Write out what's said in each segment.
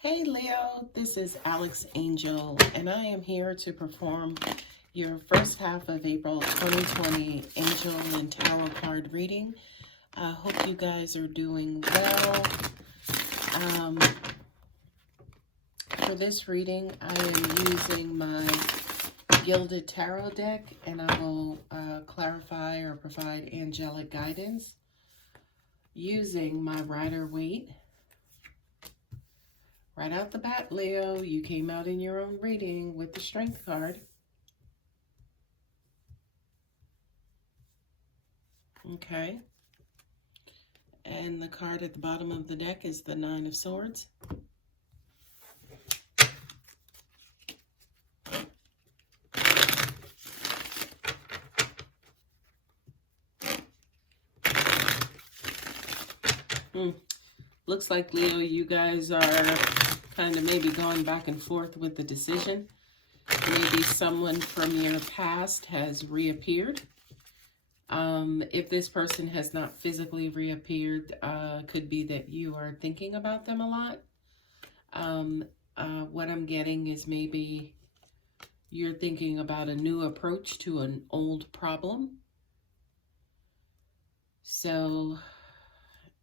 Hey Leo, this is Alex Angel, and I am here to perform your first half of April 2020 Angel and Tarot card reading. I hope you guys are doing well. For this reading, I am using my Gilded Tarot deck, and I will clarify or provide angelic guidance using my Rider-Waite. Right out the bat, Leo, you came out in your own reading with the Strength card. Okay. And the card at the bottom of the deck is the Nine of Swords. Looks like, Leo, you guys are kind of maybe going back and forth with the decision. Maybe someone from your past has reappeared. If this person has not physically reappeared, could be that you are thinking about them a lot. What I'm getting is maybe you're thinking about a new approach to an old problem. So,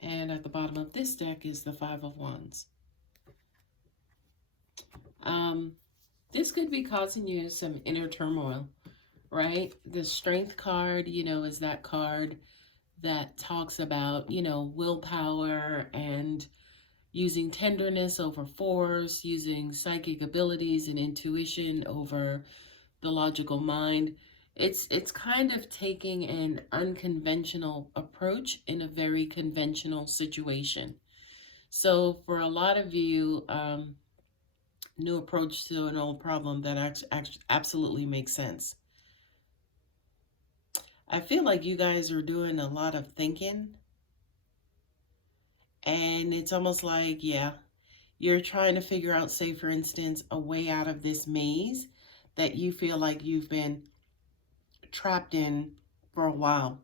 and at the bottom of this deck is the Five of Wands. This could be causing you some inner turmoil, right? The Strength card, is that card that talks about, willpower and using tenderness over force, using psychic abilities and intuition over the logical mind. It's kind of taking an unconventional approach in a very conventional situation. So for a lot of you, new approach to an old problem, that absolutely makes sense. I feel like you guys are doing a lot of thinking, and it's almost like, you're trying to figure out, say for instance, a way out of this maze that you feel like you've been trapped in for a while.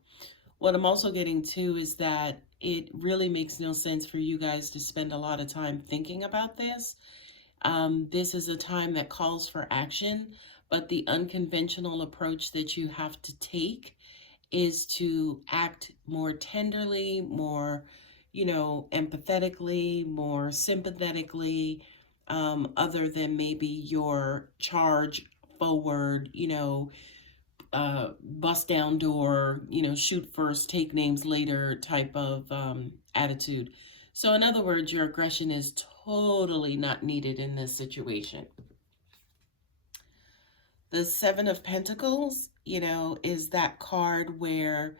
What I'm also getting to is that it really makes no sense for you guys to spend a lot of time thinking about this. This is a time that calls for action, but the unconventional approach that you have to take is to act more tenderly, more, empathetically, more sympathetically, other than maybe your charge forward, bust down door, shoot first, take names later type of attitude. So in other words, your aggression is totally not needed in this situation. The Seven of Pentacles, is that card where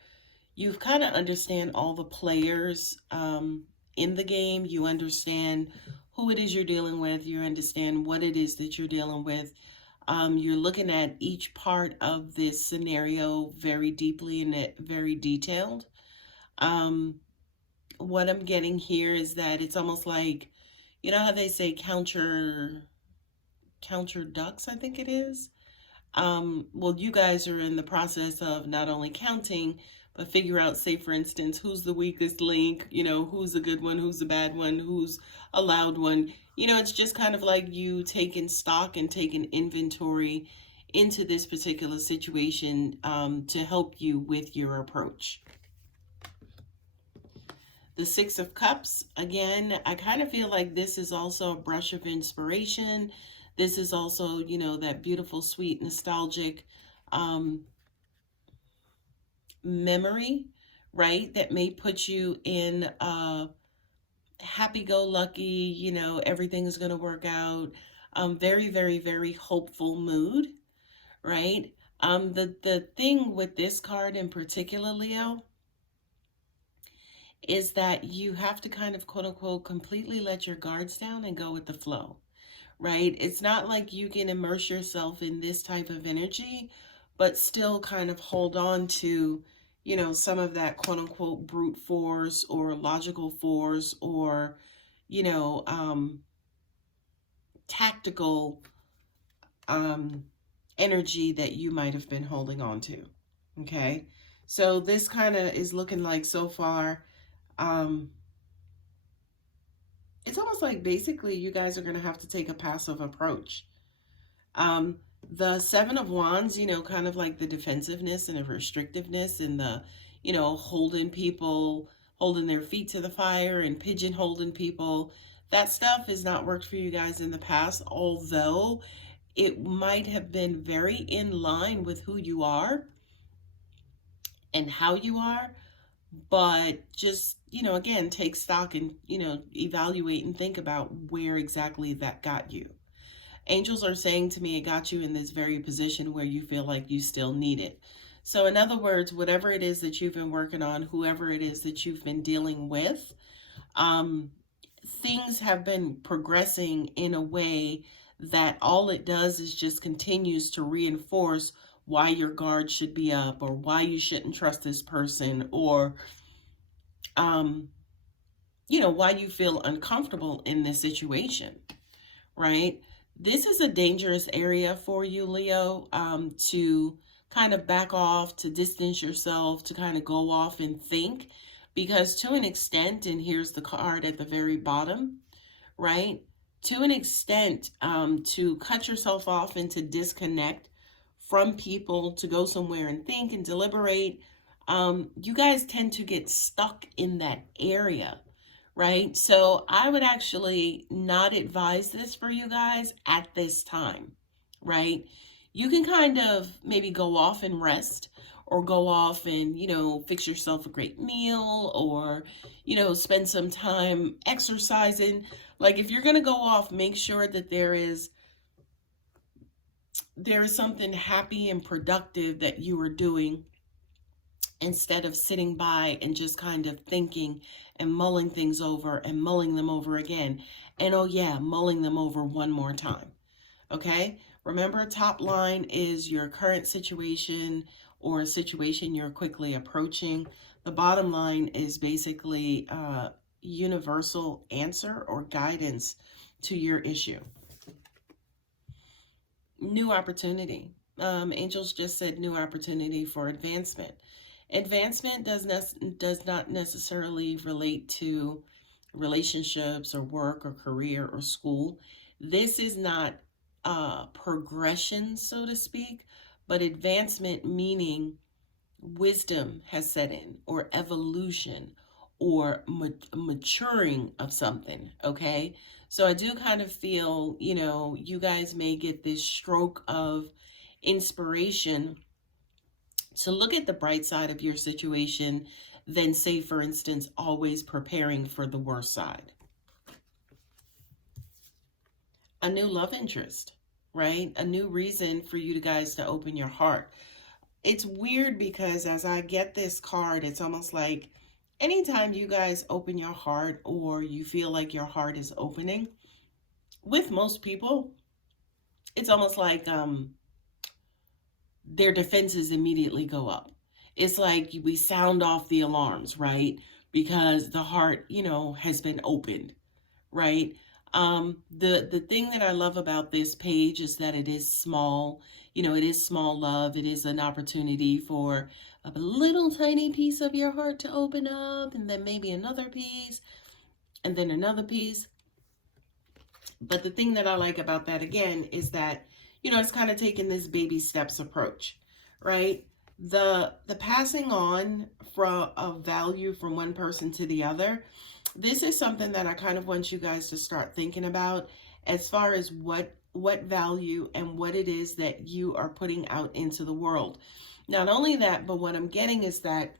you kind of understand all the players in the game. You understand who it is you're dealing with. You understand what it is that you're dealing with. You're looking at each part of this scenario very deeply and very detailed. What I'm getting here is that it's almost like, how they say count your ducks, I think it is. Well, you guys are in the process of not only counting, but figure out, say for instance, who's the weakest link, who's the good one, who's the bad one, who's a loud one. It's just kind of like you taking stock and taking inventory into this particular situation to help you with your approach. The Six of Cups, again, I kind of feel like this is also a brush of inspiration. This is also, that beautiful, sweet, nostalgic memory, right? That may put you in a happy-go-lucky, everything is going to work out, very, very, very hopeful mood, right? The thing with this card in particular, Leo, is that you have to kind of, quote unquote, completely let your guards down and go with the flow, right? It's not like you can immerse yourself in this type of energy, but still kind of hold on to, some of that, quote unquote, brute force or logical force or, tactical energy that you might have been holding on to. Okay. So this kind of is looking like so far, it's almost like basically you guys are going to have to take a passive approach. Um, the Seven of Wands, kind of like the defensiveness and the restrictiveness and the, holding people, holding their feet to the fire and pigeonholing people. That stuff has not worked for you guys in the past, although it might have been very in line with who you are and how you are. But just, again, take stock and, evaluate and think about where exactly that got you. Angels are saying to me, it got you in this very position where you feel like you still need it. So in other words, whatever it is that you've been working on, whoever it is that you've been dealing with, things have been progressing in a way that all it does is just continues to reinforce why your guard should be up, or why you shouldn't trust this person, or why you feel uncomfortable in this situation, right? This is a dangerous area for you, Leo, to kind of back off, to distance yourself, to kind of go off and think, because to an extent, and here's the card at the very bottom, right? To an extent, to cut yourself off and to disconnect from people, to go somewhere and think and deliberate. You guys tend to get stuck in that area, right? So I would actually not advise this for you guys at this time, right? You can kind of maybe go off and rest, or go off and, fix yourself a great meal, or, spend some time exercising. Like if you're going to go off, make sure that there is something happy and productive that you are doing, instead of sitting by and just kind of thinking and mulling things over and mulling them over again. And oh yeah, mulling them over one more time. Okay? Remember, top line is your current situation or a situation you're quickly approaching. The bottom line is basically universal answer or guidance to your issue. New opportunity. Angels just said new opportunity for advancement. Advancement does not necessarily relate to relationships or work or career or school. This is not progression, so to speak, but advancement meaning wisdom has set in, or evolution, or maturing of something, okay? So I do kind of feel, you guys may get this stroke of inspiration to look at the bright side of your situation than, say, for instance, always preparing for the worst side. A new love interest, right? A new reason for you guys to open your heart. It's weird because as I get this card, it's almost like anytime you guys open your heart, or you feel like your heart is opening, with most people, it's almost like their defenses immediately go up. It's like we sound off the alarms, right? Because the heart, has been opened, right? The thing that I love about this page is that it is small. It is small love. It is an opportunity for a little tiny piece of your heart to open up, and then maybe another piece, and then another piece. But the thing that I like about that, again, is that, it's kind of taking this baby steps approach, right? The passing on from a value from one person to the other, this is something that I kind of want you guys to start thinking about, as far as what value and what it is that you are putting out into the world. Not only that, but what I'm getting is that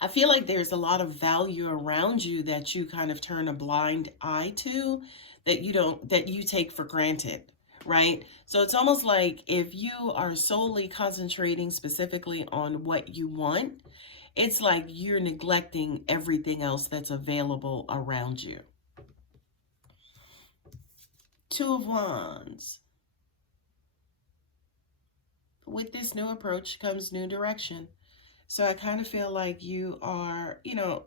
I feel like there's a lot of value around you that you kind of turn a blind eye to, that you take for granted, right? So it's almost like if you are solely concentrating specifically on what you want, it's like you're neglecting everything else that's available around you. Two of Wands. With this new approach comes new direction. So I kind of feel like you are,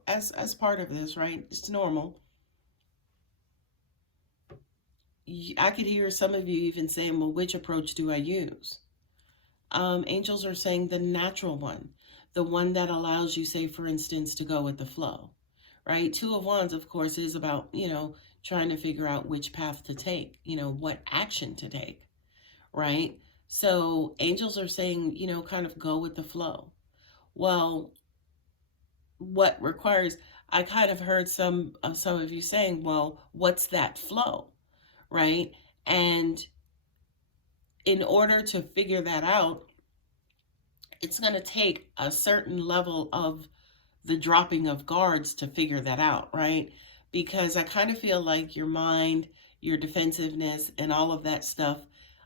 as part of this, right? It's normal. I could hear some of you even saying, well, which approach do I use? Angels are saying the natural one, the one that allows you, say, for instance, to go with the flow, right? Two of Wands, of course, is about, trying to figure out which path to take, what action to take, right? So angels are saying, kind of go with the flow. Well, what requires, I kind of heard some of you saying, well, what's that flow, right? And in order to figure that out, it's going to take a certain level of the dropping of guards to figure that out, right? Because I kind of feel like your mind, your defensiveness, and all of that stuff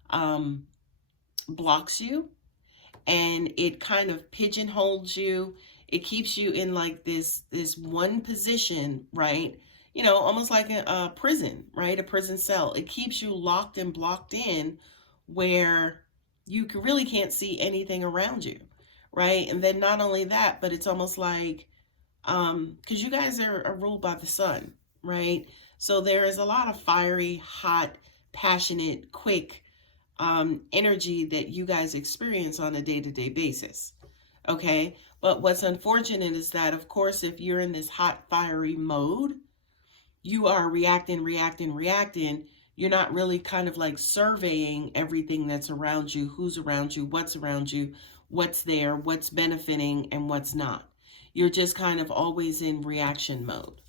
um, blocks you, and it kind of pigeonholes you. It keeps you in like this one position, right? Almost like a prison, right? A prison cell. It keeps you locked and blocked in where you really can't see anything around you, right? And then not only that, but it's almost like, because you guys are ruled by the sun, right? So there is a lot of fiery, hot, passionate, quick energy that you guys experience on a day-to-day basis. Okay. But what's unfortunate is that, of course, if you're in this hot, fiery mode, you are reacting. You're not really kind of like surveying everything that's around you, who's around you, what's there, what's benefiting, and what's not. You're just kind of always in reaction mode.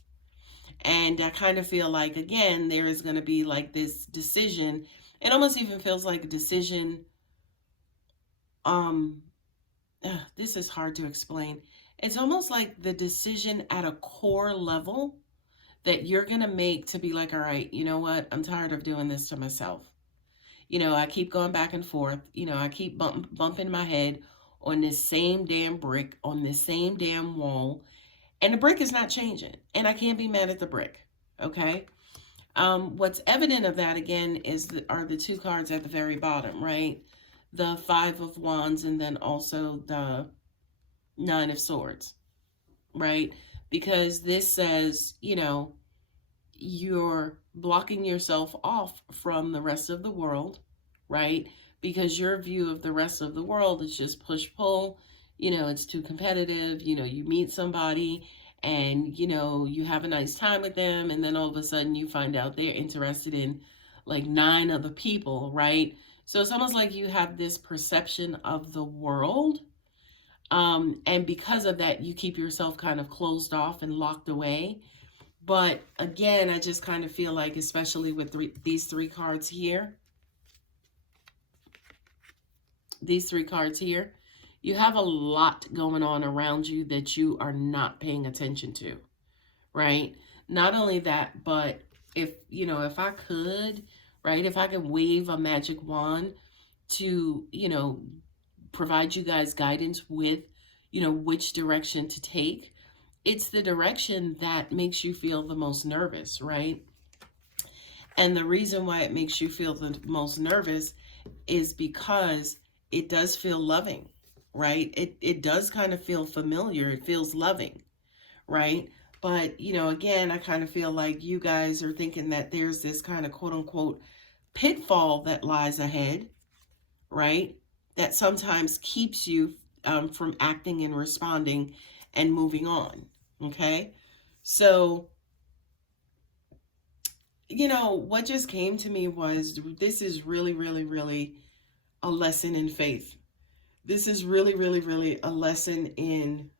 And I kind of feel like, again, there is going to be like this decision. It almost even feels like a decision. This is hard to explain. It's almost like the decision at a core level that you're going to make to be like, all right, you know what? I'm tired of doing this to myself. I keep going back and forth. I keep bumping my head on this same damn brick, on this same damn wall. And the brick is not changing. And I can't be mad at the brick. Okay? What's evident of that, again, are the two cards at the very bottom, right? The Five of Wands and then also the Nine of Swords, right? Because this says, you're blocking yourself off from the rest of the world, right? Because your view of the rest of the world is just push-pull. It's too competitive. You meet somebody and, you have a nice time with them, and then all of a sudden you find out they're interested in like 9 other people, right? So it's almost like you have this perception of the world. And because of that, you keep yourself kind of closed off and locked away. But again, I just kind of feel like, especially with these three cards here, you have a lot going on around you that you are not paying attention to, right? Not only that, but if I could, right, if I could wave a magic wand to, provide you guys guidance with, which direction to take, it's the direction that makes you feel the most nervous, right? And the reason why it makes you feel the most nervous is because it does feel loving, right? It does kind of feel familiar. It feels loving, right? But, again, I kind of feel like you guys are thinking that there's this kind of quote unquote pitfall that lies ahead, right? That sometimes keeps you from acting and responding and moving on. Okay. So, what just came to me was, this is really, really, really a lesson in faith. This is really, really, really a lesson in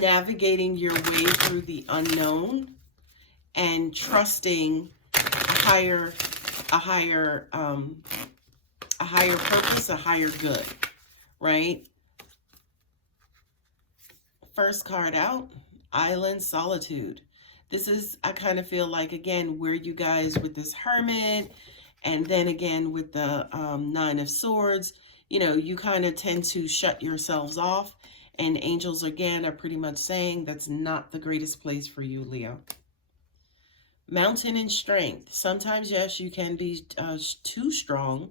navigating your way through the unknown and trusting a higher purpose, a higher good, right? First card out, Island Solitude. This is, I kind of feel like, again, where you guys with this Hermit, and then again with the Nine of Swords, you kind of tend to shut yourselves off. And angels, again, are pretty much saying that's not the greatest place for you, Leo. Mountain and Strength. Sometimes, yes, you can be too strong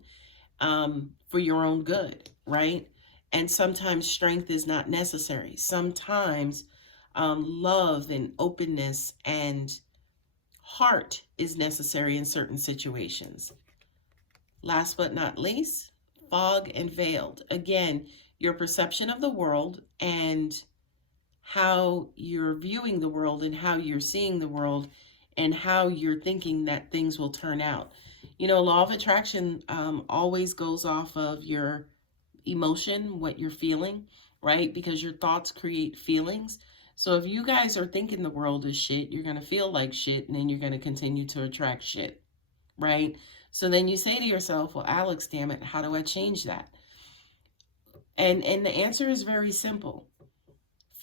for your own good, right? And sometimes strength is not necessary. Sometimes love and openness and heart is necessary in certain situations. Last but not least, Fog and Veiled. Again, your perception of the world and how you're viewing the world and how you're seeing the world and how you're thinking that things will turn out. You know, law of attraction always goes off of your emotion, what you're feeling, right? Because your thoughts create feelings. So if you guys are thinking the world is shit, you're going to feel like shit, and then you're going to continue to attract shit, right? So then you say to yourself, well, Alex, damn it, how do I change that? And the answer is very simple.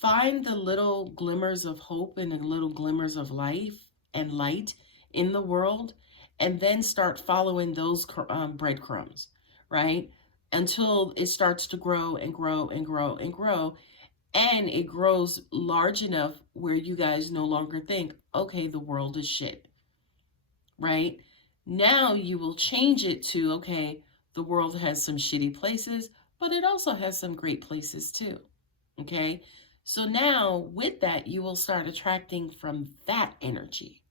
Find the little glimmers of hope and the little glimmers of life and light in the world, and then start following those breadcrumbs, right? Until it starts to grow and grow and grow and grow. And it grows large enough where you guys no longer think, okay, the world is shit, right? Now you will change it to, okay, the world has some shitty places, but it also has some great places too. Okay. So now with that, you will start attracting from that energy.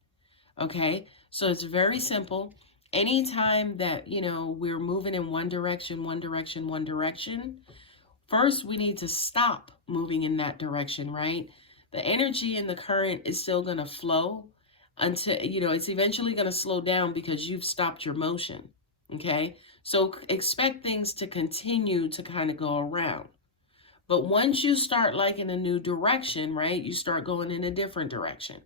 Okay. So it's very simple. Anytime that, you know, we're moving in one direction, one direction, one direction, first we need to stop moving in that direction, right? The energy and the current is still going to flow until, you know, it's eventually going to slow down because you've stopped your motion. Okay. So expect things to continue to kind of go around. But once you start like in a new direction, right, you start going in a different direction,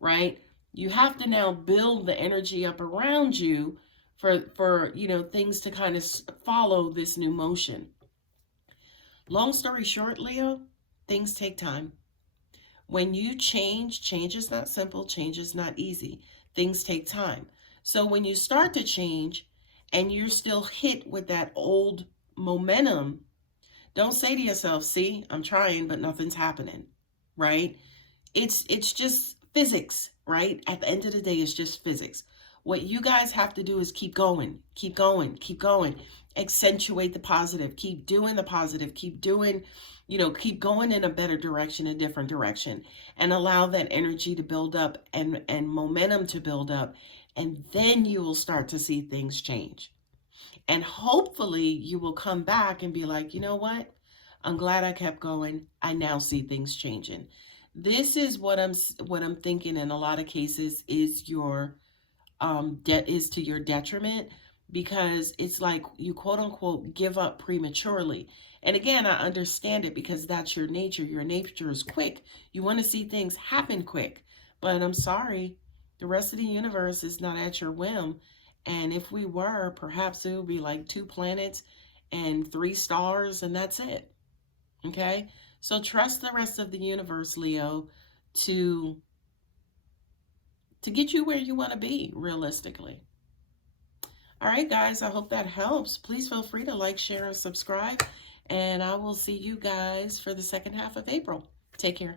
right? You have to now build the energy up around you for you know, things to kind of follow this new motion. Long story short, Leo, things take time. When you change is not simple, change is not easy. Things take time. So when you start to change and you're still hit with that old momentum, don't say to yourself, see, I'm trying, but nothing's happening, right? It's just physics, right? At the end of the day, it's just physics. What you guys have to do is keep going, keep going, keep going. Accentuate the positive, keep doing the positive, keep doing, you know, keep going in a better direction, a different direction, and allow that energy to build up and momentum to build up. And then you will start to see things change. And hopefully you will come back and be like, you know what? I'm glad I kept going. I now see things changing. This is what I'm thinking in a lot of cases is your debt is to your detriment, because it's like you quote unquote give up prematurely. And again, I understand it because that's your nature. Your nature is quick. You want to see things happen quick. But I'm sorry, the rest of the universe is not at your whim. And if we were, perhaps it would be like 2 planets and 3 stars, and that's it. Okay? So trust the rest of the universe, Leo, to get you where you want to be realistically. All right, guys, I hope that helps. Please feel free to like, share, and subscribe. And I will see you guys for the second half of April. Take care.